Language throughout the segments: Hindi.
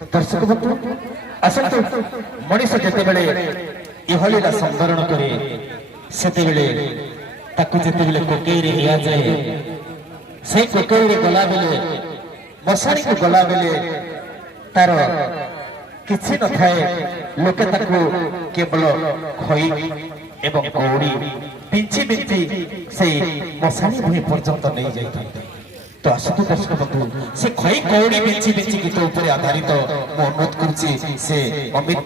दर्शक बंधु आसतु मनीष जितेबले इहलीला संवरण करे सेतेबले ताकु जितेबले कोकेईरे लिया जाए से कोकेईरे गला बेले मशाणी को गला बेले तार किछि न थाए लोके ताकु केवल खई एवं कौड़ी बिंची बिंची से मशाणी भूमि पर्यंत नहीं जाइथांते। तो आसतु दर्शक बंधु से खई कौड़ी बिंची बिंची गीत उपर आधारित मो अनुरोध करुछि से अमित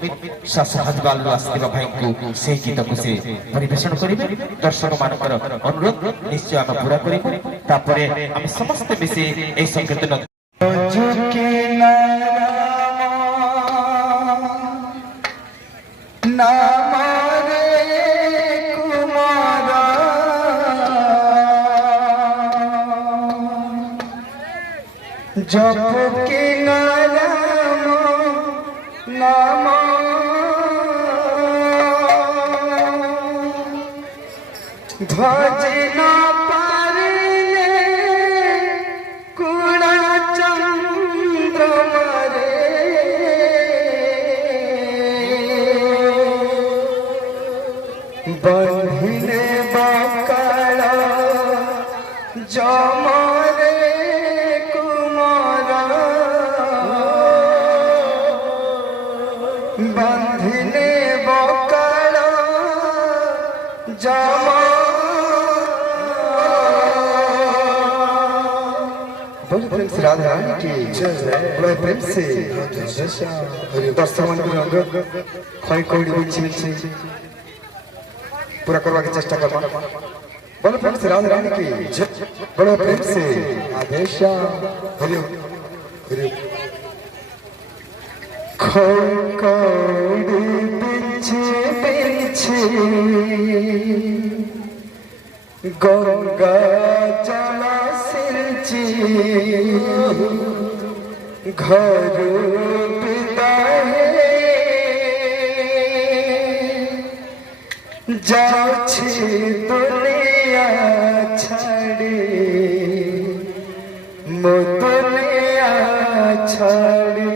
शासहाजबाल आसिबा भाई को से गीत को से परिवेषण करिवे। दर्शक मानकर अनुरोध निश्चय हम पूरा करिबो तापरे हम समस्त मिसे ए संकीर्तन झुके नाम जप के नाम नाम भजन पारिले कुण चंद्र मरे बंधिले बकाल जमरे बंधने बकाल जमा बोले प्रेम से राधा रानी की बोले प्रेम से दर्शक मन खई कौड़ी बिछी बिछी पूरा करवा की चेष्टा करवा बोले प्रेम से राधा रानी की बोले प्रेम से आदेश खौकौड़ी बिछे बिछे गंगा जल सिंची घर बिदाहे जाछी दुनिया छाड़ी मो दुनिया छाड़ी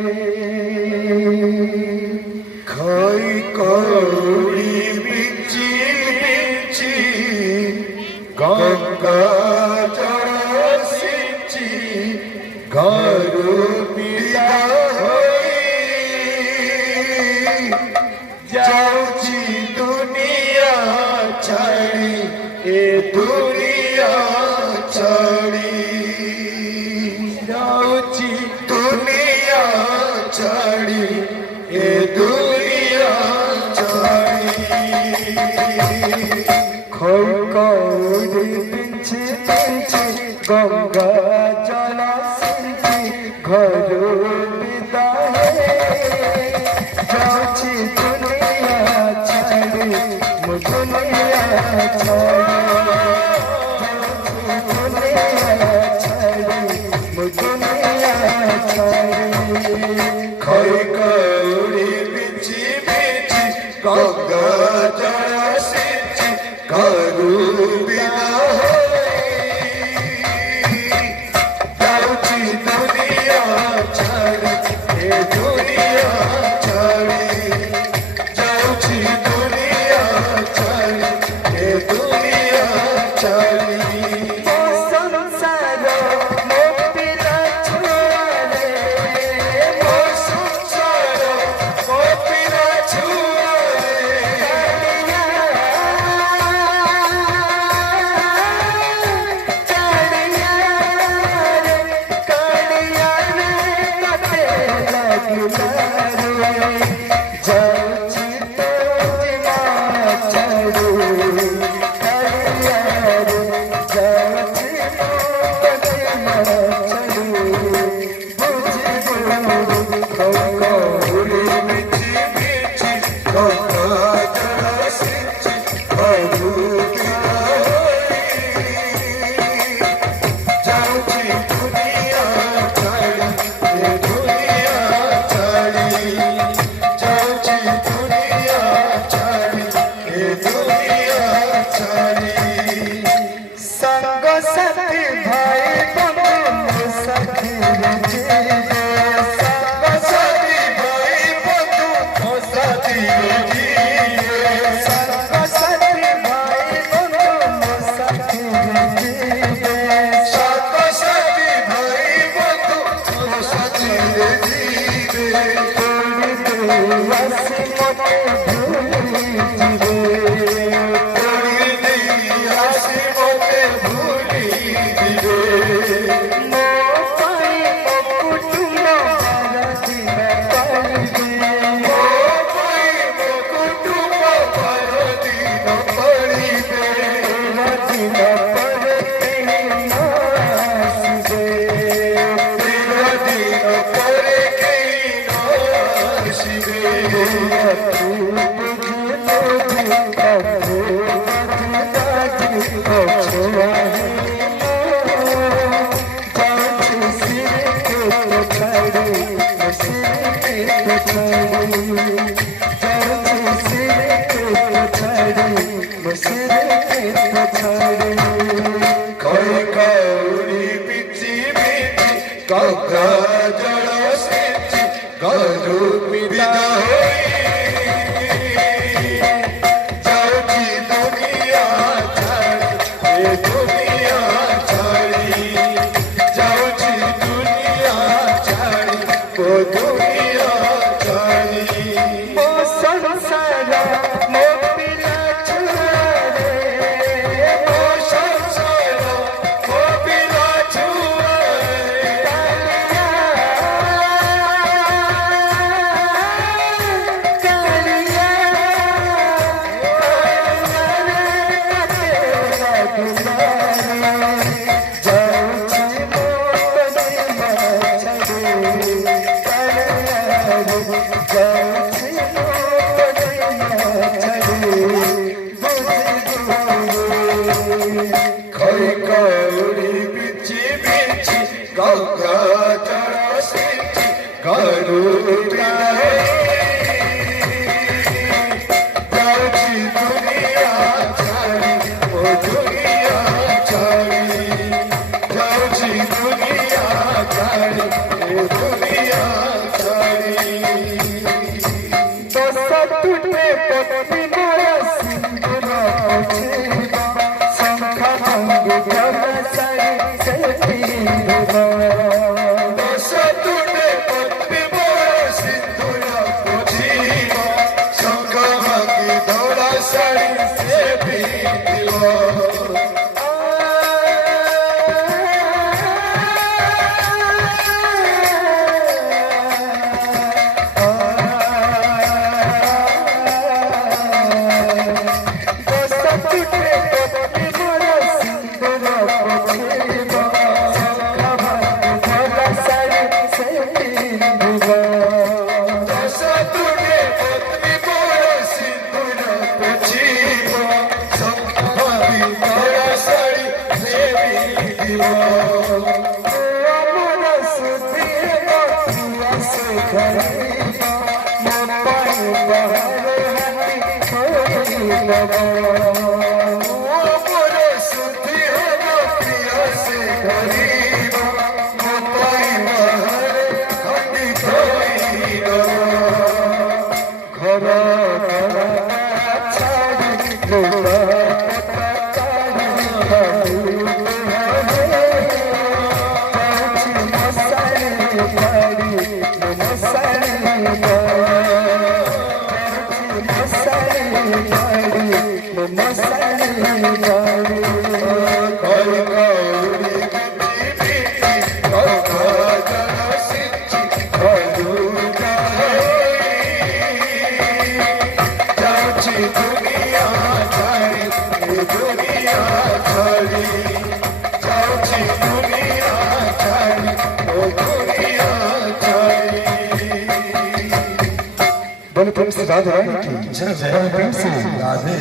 खई कौड़ी बिची बिची गंगा जल सिंची घर बिदा जाऊची दुनिया छाड़ी ए दुनिया छाड़ी जाऊची दुनिया छाड़ी ए दुनिया खई कौड़ी बिछी बिछी गंगा जल सिंची घर बिदाहे जाऊची दुनिया छाड़ी मो दुनिया छाड़ी मो दुनिया छाड़ी खई कौड़ी बिछी बिछी गंगा जल सिंची घर बिदा प्रेम से राधे रानी की जय, प्रेम से राधे।